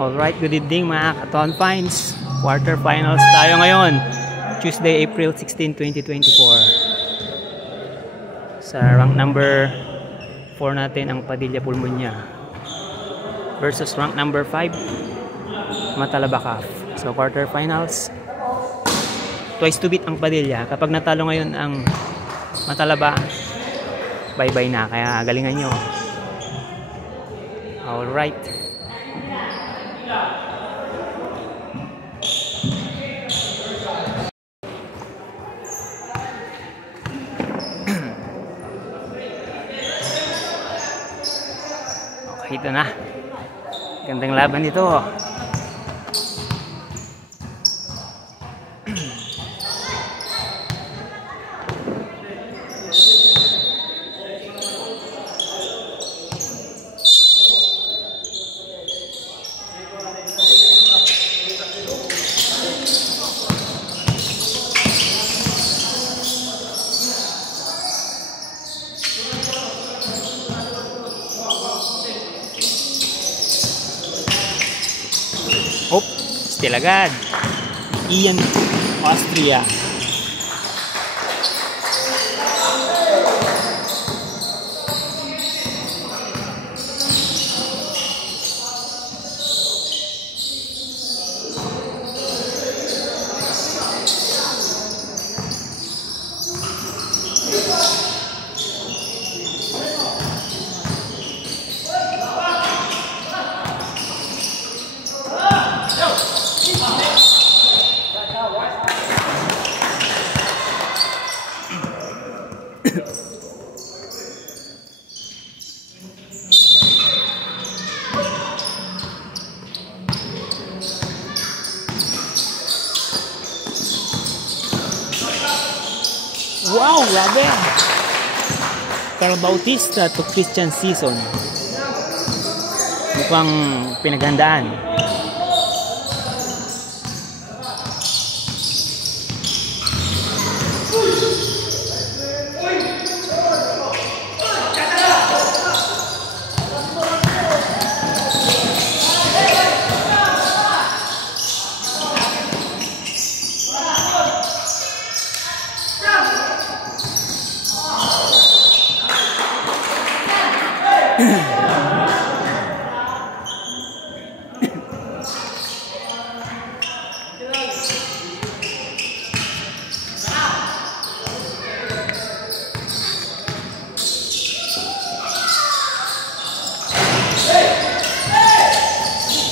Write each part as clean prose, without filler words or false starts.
Alright, good evening mga Katon Finds. Quarterfinals tayo ngayon. Tuesday, April 16, 2024. Sa rank number 4 natin ang Padilla Pulmonia versus rank number 5 Matalabacaf. So quarterfinals, twice to beat ang Padilla. Kapag natalo ngayon ang Matalaba, bye-bye na. Kaya galingan nyo. Alright. Okay, ito na. Gandang laban ito. Oh, still agad. Ian Austria. Wow, grabe. Carl Bautista to Christian Season. Mukhang pinaghandaan.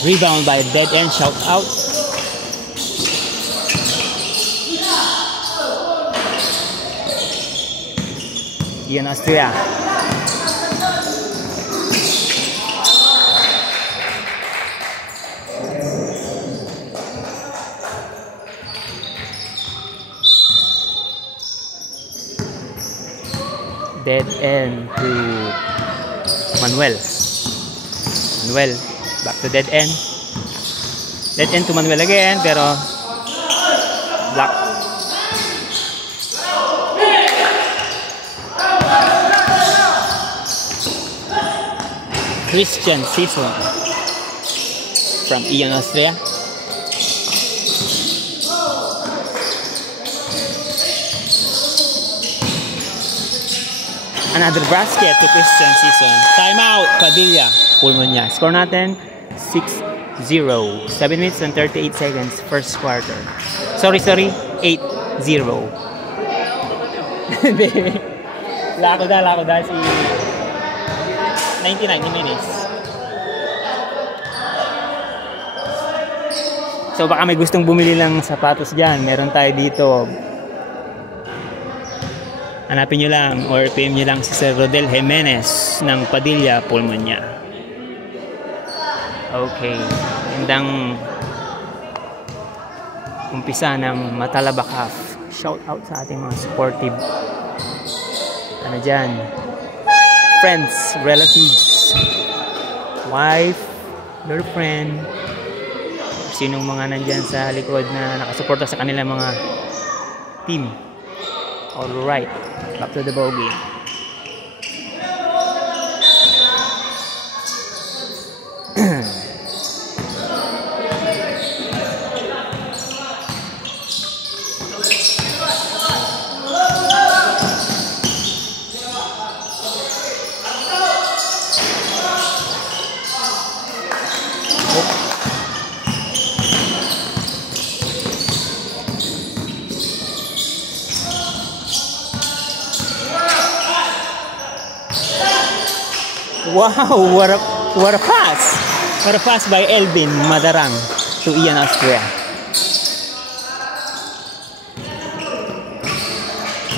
Rebound by Dead End, shout out. Ian Austria. Dead End to Manuel. Back to Dead End. Dead End to Manuel again, pero block. Christian Season from Ian Austria. Another basket to Christian Season. Timeout, Padilla Pulmonia. Score natin 6-0. 7 minutes and 38 seconds first quarter. Sorry, 8-0. Lako da si 90 minutes. So baka may gustong bumili lang sapatos dyan. Meron tayo dito. Hanapin nyo lang or PM nyo lang si Sir Rodel Jimenez ng Padilla Pulmonia. Okay. Gandang umpisa ng Matalabacaf. Shout out sa ating mga supportive dyan, friends, relatives, wife, girlfriend, sinong mga nandyan sa likod na nakasuporta sa kanilang mga team. Alright, back to the ball game. Wow, what a pass! What a pass by Elvin Madarang to Ian Austria.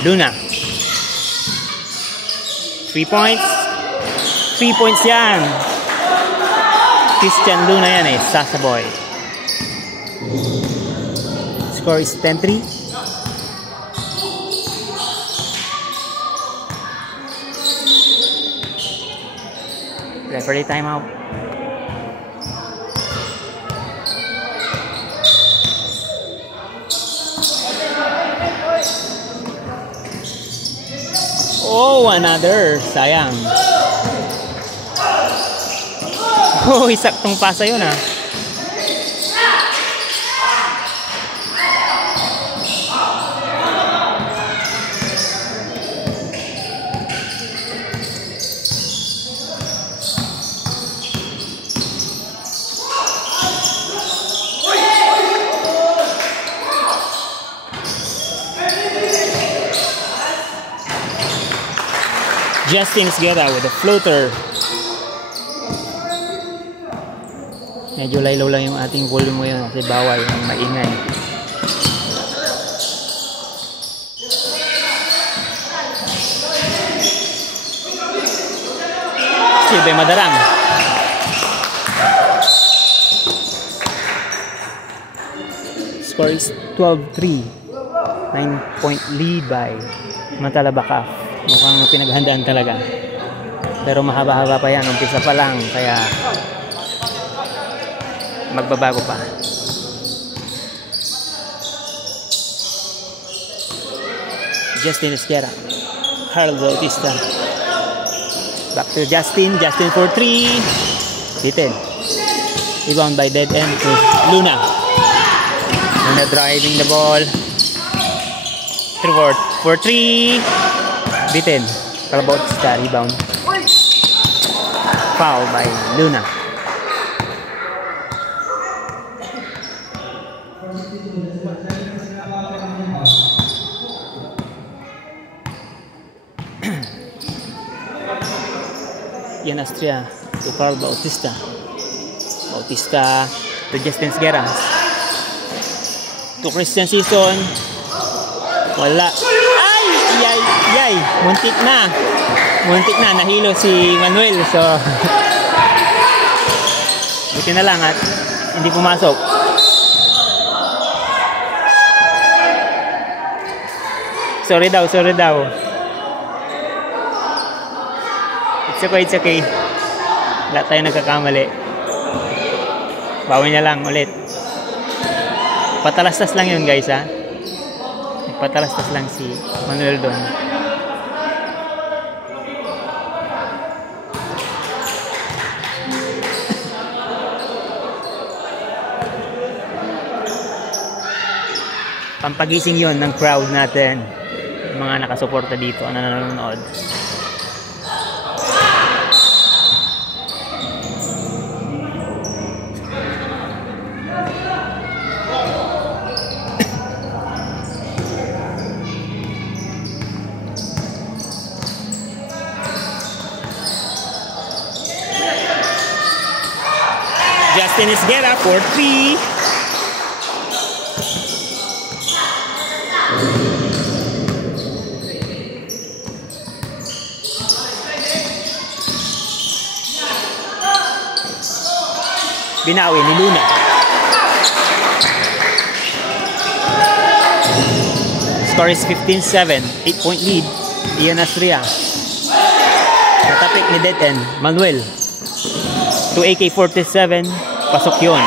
Luna. 3 points. 3 points yan. Christian Luna yan eh. Sasaboy. Score is 10-3. Referee timeout. Oh, another. Sayang. Oh, isaktong pasa yun ah. Justin Esguerra with a floater. Medyo laylaw lang yung ating volume ngayon kasi bawal yung maingay. Silbe Madarang. Score is 12-3. 9-point lead by Matalabacaf. Mukhang pinaghandaan talaga. Pero mahaba-haba pa yan. Umpisa pa lang. Kaya magbabago pa. Justin Esguerra. Carl Bautista. Back to Justin. Justin for 3. Beaten. Rebound by dead end to Luna. Luna driving the ball. For 3. Beaten. Carl Bautista. Rebound. Foul by Luna. Ian Austria to Carl Bautista. Bautista to Justin Esguerra. To Christian Season. Wala. Ay! Yay! Yay! Muntik na. Muntik na. Nahilo si Manuel. So, buti na lang at hindi pumasok. Sorry daw. It's okay. Wala tayo nagkakamali. Bawi na lang ulit. Patalastas lang yun guys ha. Patalastas lang si Manuel doon. Pampagising yon ng crowd natin. Mga nakasuporta dito na nanonood. Justin Esguerra for 3. Binawi ni Luna. Score is 15-7. 8-point lead. Ian Austria. Natapik ni dead end. Manuel. To AK-47. Pasok yun.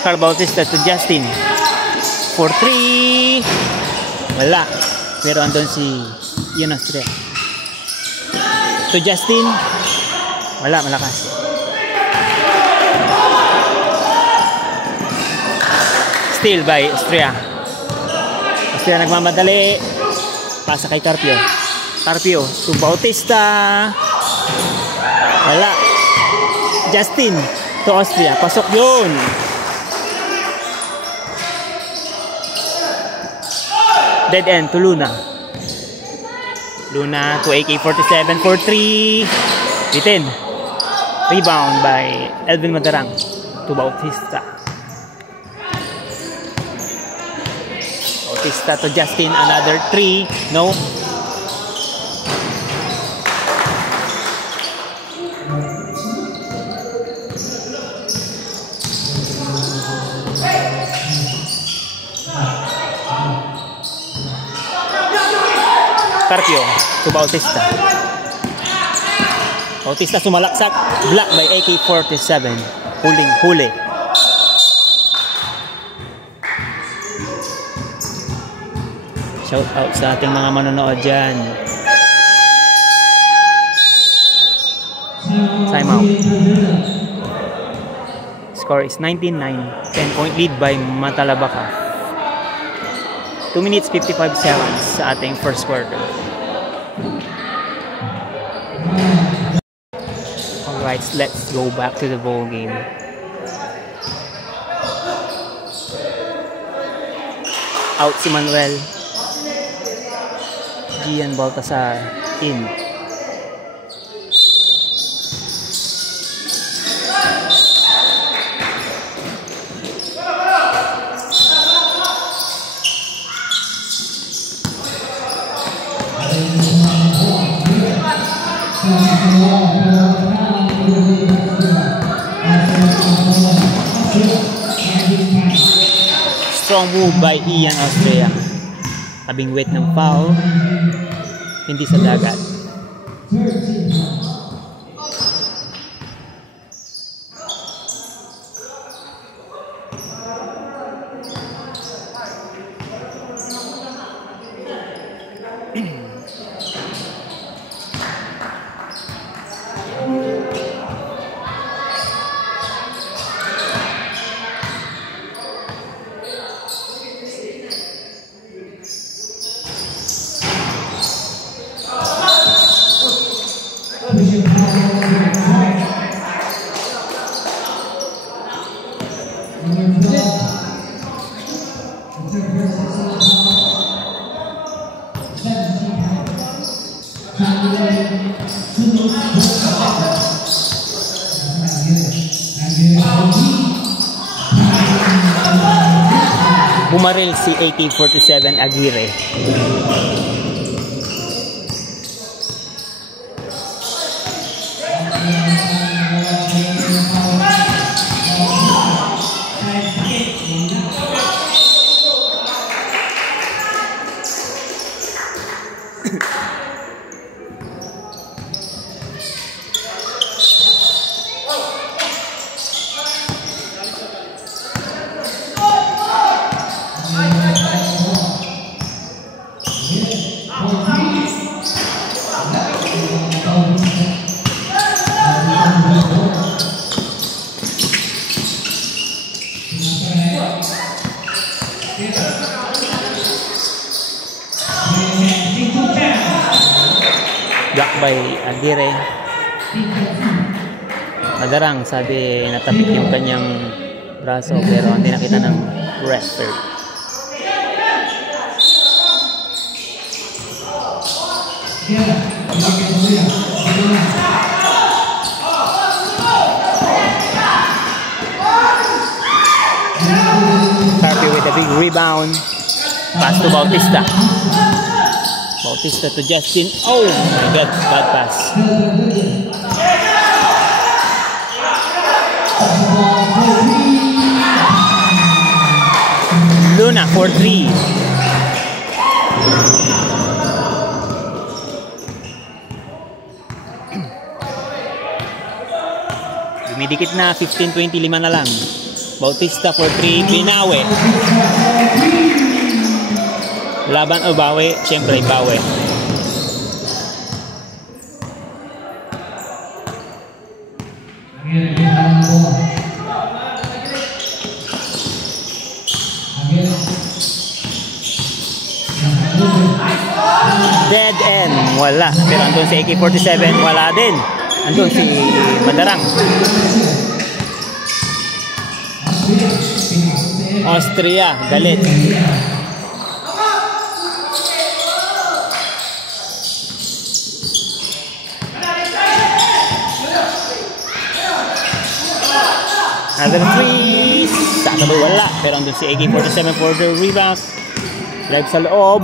Carl Bautista to Justin. For 3. Wala. Pero andun si Ian Austria. To Justin. Wala, malakas. Steal by Austria. Austria nagmamadali. Pasa kay Carpio. Carpio to Bautista. Wala. Justin to Austria. Pasok yun. Dead end to Luna. Luna to AK-47 for 3. Bitin. Rebound by Elvin Madarang to Bautista. Bautista to Justin, another 3. No. Carpio to Bautista. Bautista sumalaksak. Block by AK-47. Huli. Shout out sa ating mga manonood dyan. Time out. Score is 19-9. 10-point lead by Matalabaka. 2 minutes 55 seconds sa ating first quarter. Alright, let's go back to the ball game. Out si Manuel. Gian Baltasar in. Strong move by Ian Austria. Tabing wet ng foul. Hindi sa dagat. Bumaril si AK-47 Aguirre. Block by Aguirre. Madarang, sabi natapik yung kanyang braso pero hindi nakita ng referee. Carpio with a big rebound. Pass to Bautista. Bautista to Justin. Oh my God, bad pass. Luna for 3. Dumidikit na, 15-25 na lang. Bautista for 3, Binawe. Laban o bawi? Siyempre, bawi. Dead end. Wala. Pero andun si AK-47, wala din. Andun si Madarang. Austria, galit. Another three. Sakabay wala. Pero andun si AK-47 for the rebound. Drive sa loob.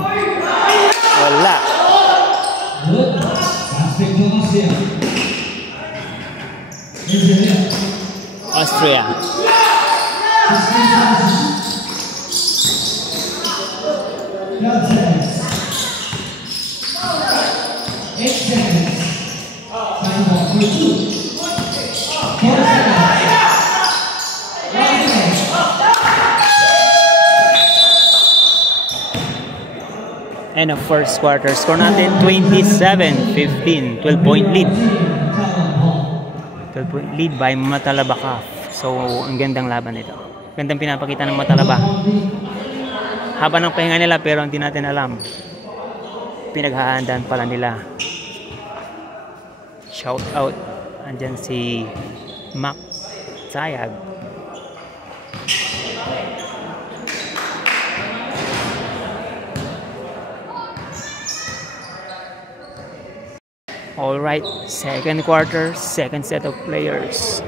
Wala. Austria. And of first quarter, score natin 27-15, 12-point lead. 12-point lead by Matalaba. So, ang gandang laban nito. Gandang pinapakita ng Matalaba. Haba ng pahinga nila pero hindi natin alam. Pinaghahandaan pala nila. Shout out. Andyan si Mac Sayag. Alright, second quarter, second set of players.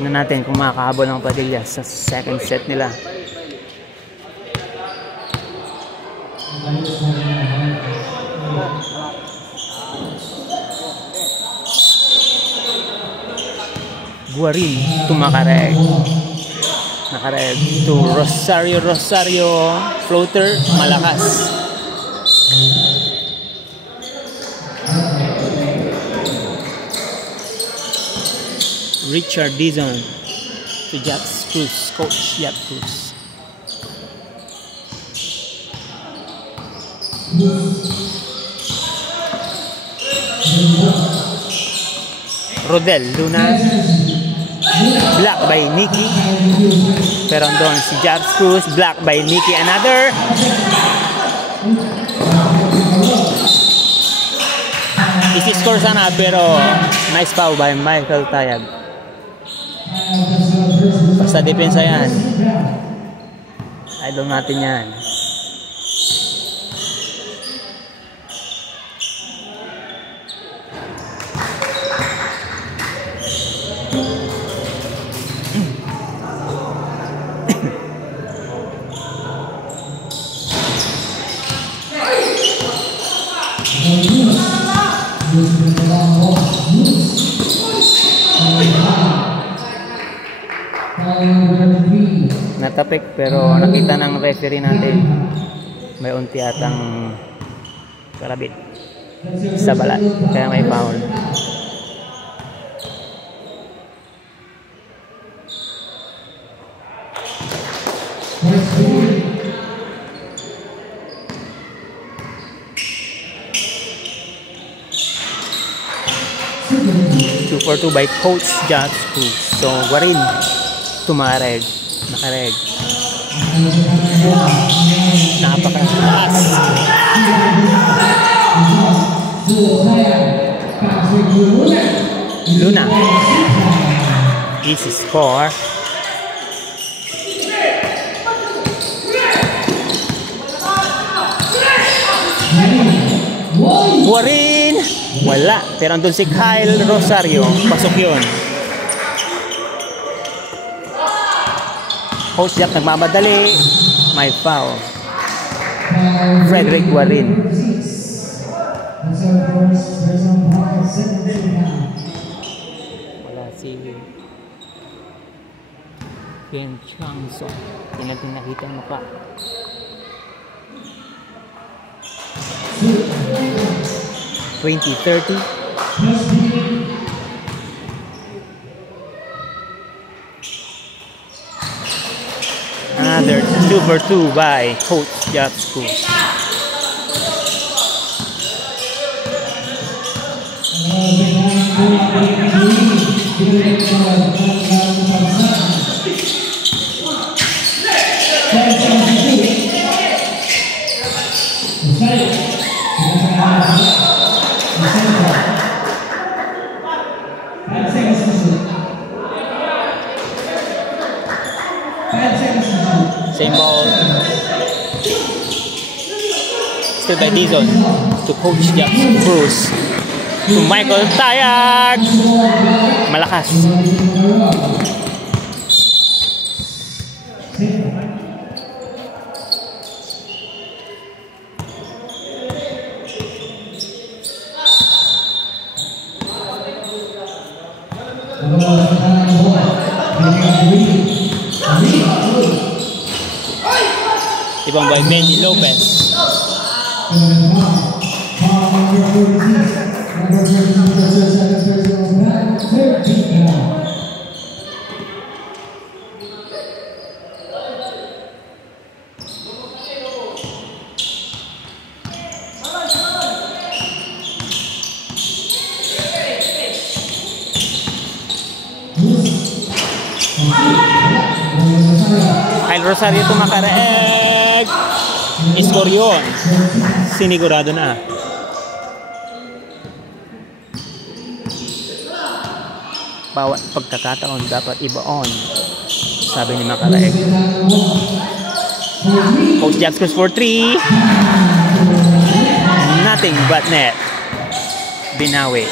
Tingnan natin kung makakahabol ng Padilla sa second set nila. Guarin tumakareg. Nakareg to Rosario. Floater, malakas. Richard Dizon to Jack Cruz, Coach Jack Cruz. Rodel Luna, block by Nikki. Pero doon si Jack Cruz, block by Nikki. Another. Easy score sana pero nice foul by Michael Tayag. Basta depensa yan. Idol natin yan. Natapik pero nakita ng referee natin may unti atang karabit sa balat kaya may foul. Two for two by Coach Jack Cruz. So Guarin tumareg. Nakareg. Napakataas. Luna. Easy score. Guarin. Wala. Pero andun si Kyle Rosario. Pasok yun. Coach Jack nagmamadali. May foul. Frederick Guarin. Wala si Ken Changson. Hindi natin nakita mo pa. (20-30) Another 2 for 2 by Coach Jack Cruz. Same ball. Still by Dizon to Coach Jack Cruz. to Michael Tayag. Malakas. Ibang by Benji Lopez. Kyle Rosario tumakaraeg. Score yun. Sinigurado na. Bawat pagkakataon dapat iba-on, sabi ni Makaraeg. Coach Jax goes for 3. Nothing but net. Binawi.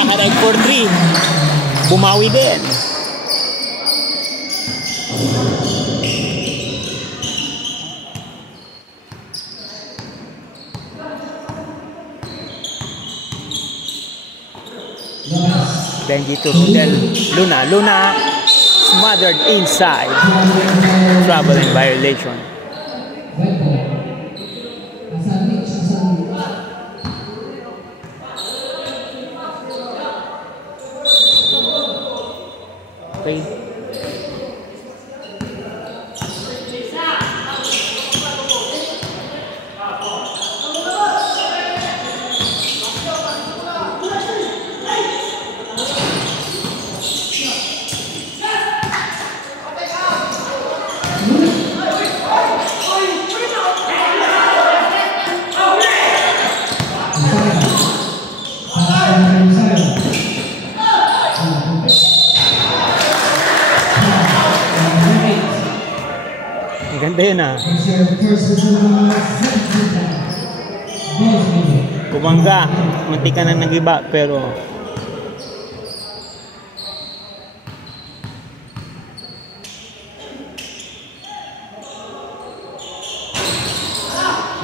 Makaraeg for 3. Bumawi din. Benji to Rudel. Luna smothered inside. Trouble and violation. Okay. Ganda yun ah. Kumangga. Munti ka na nag-iba pero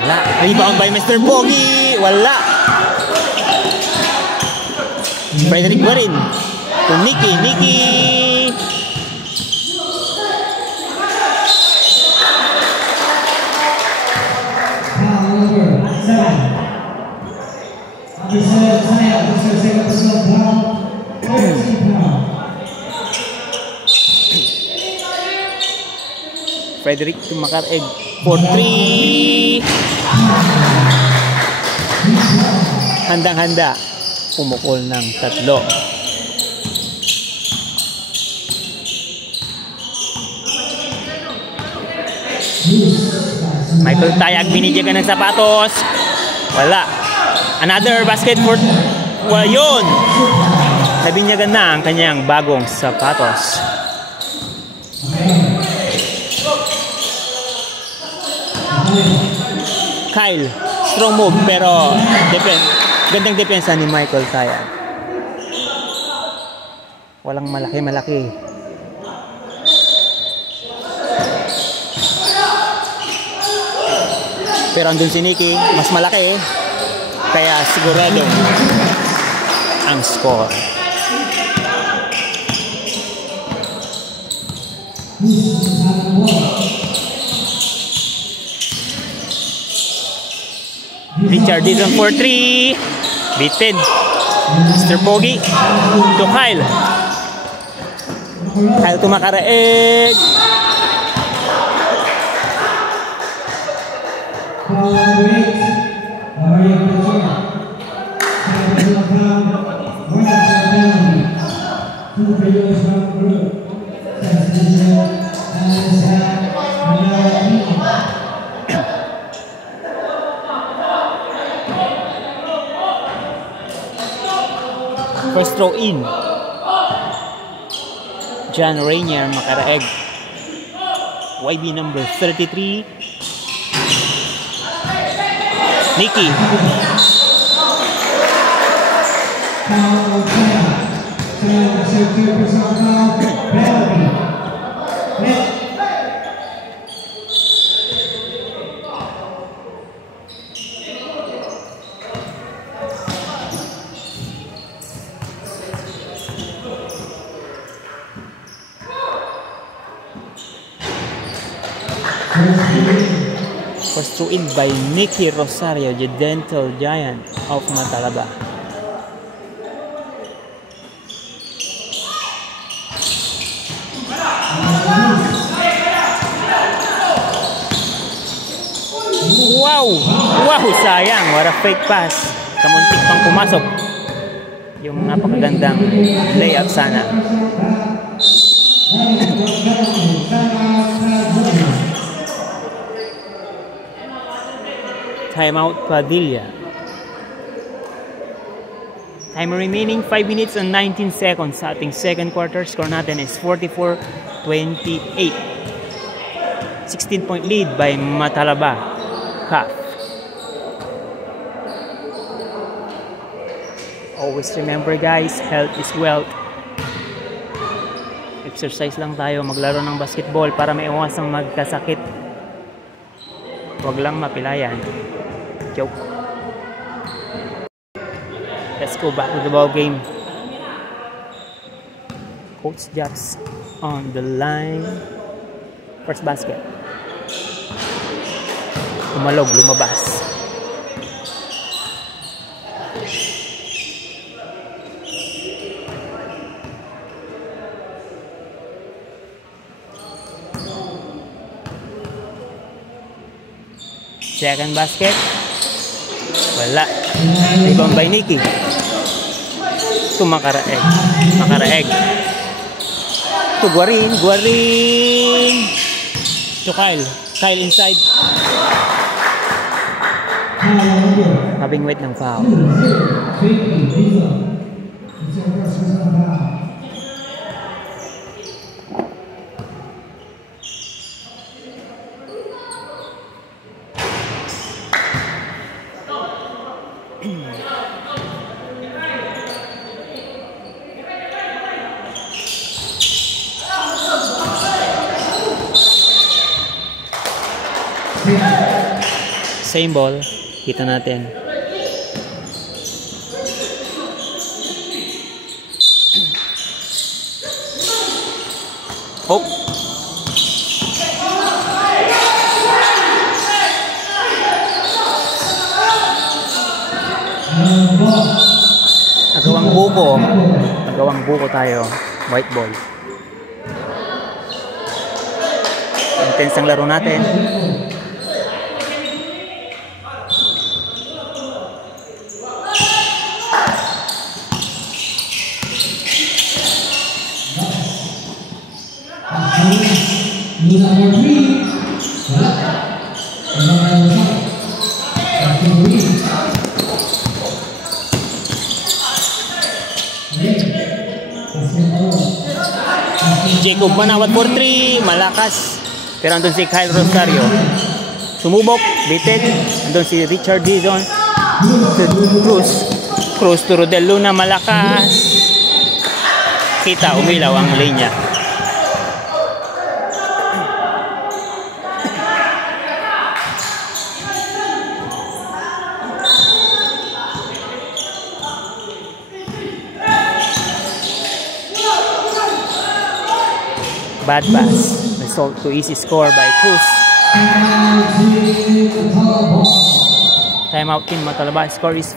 wala. Rebound by Mr. Pogi. Wala. Frederick pa rin. To Nikki. Frederick Makaraeg for 3. Handang-handa pumukol ng 3. Michael Tayag binigyan ng sapatos. Wala. Another basket for yun. Nabinyagan na ang kanyang bagong sapatos. Kyle, strong move pero gandang depensa ni Michael Tayag. Walang malaki. Pero andun si Nikki, mas malaki. Kaya sigurado ang score. Richard Dizon for 3. Beaten. Mr. Pogi to Kyle. Kyle to Makaraeg. First throw in. John Rainier Makaraeg. YB number 33. Nikki. Was thrown in by Nikki Rosario, the dental giant of Matalaba. Wow! Wow! Sayang! What a fake pass. Kamuntik pang pumasok. Yung napakagandang layup sana. Timeout Padilla. Time remaining 5 minutes and 19 seconds sa ating second quarter. Score natin is 44-28. 16-point lead by Matalaba CAF. Always remember guys, health is wealth. Exercise lang tayo, maglaro ng basketball para maiwasang magkasakit. Huwag lang mapilayan. Joke. Let's go back to the ball game. Coach Japs on the line. First basket. Umalog, lumabas. Second basket. Wala. Rebound by Nikki. To Makaraeg. Makaraeg. To Guarin. Guarin. To Kyle. Kyle inside. Having weight ng foul. Same ball, kita natin. Oh. Agawang buko. Agawang buko tayo. White ball. Intense ang laro natin. Jacob manawat for 3, malakas. Pero andun si Kyle Rosario. Sumubok, bitin. Andun si Richard Dizon. Cruz to Rodel Luna, malakas. Kita, umilaw ang linya. Bad pass. Result to easy score by Cruz. Timeout Team Matalaba. Score is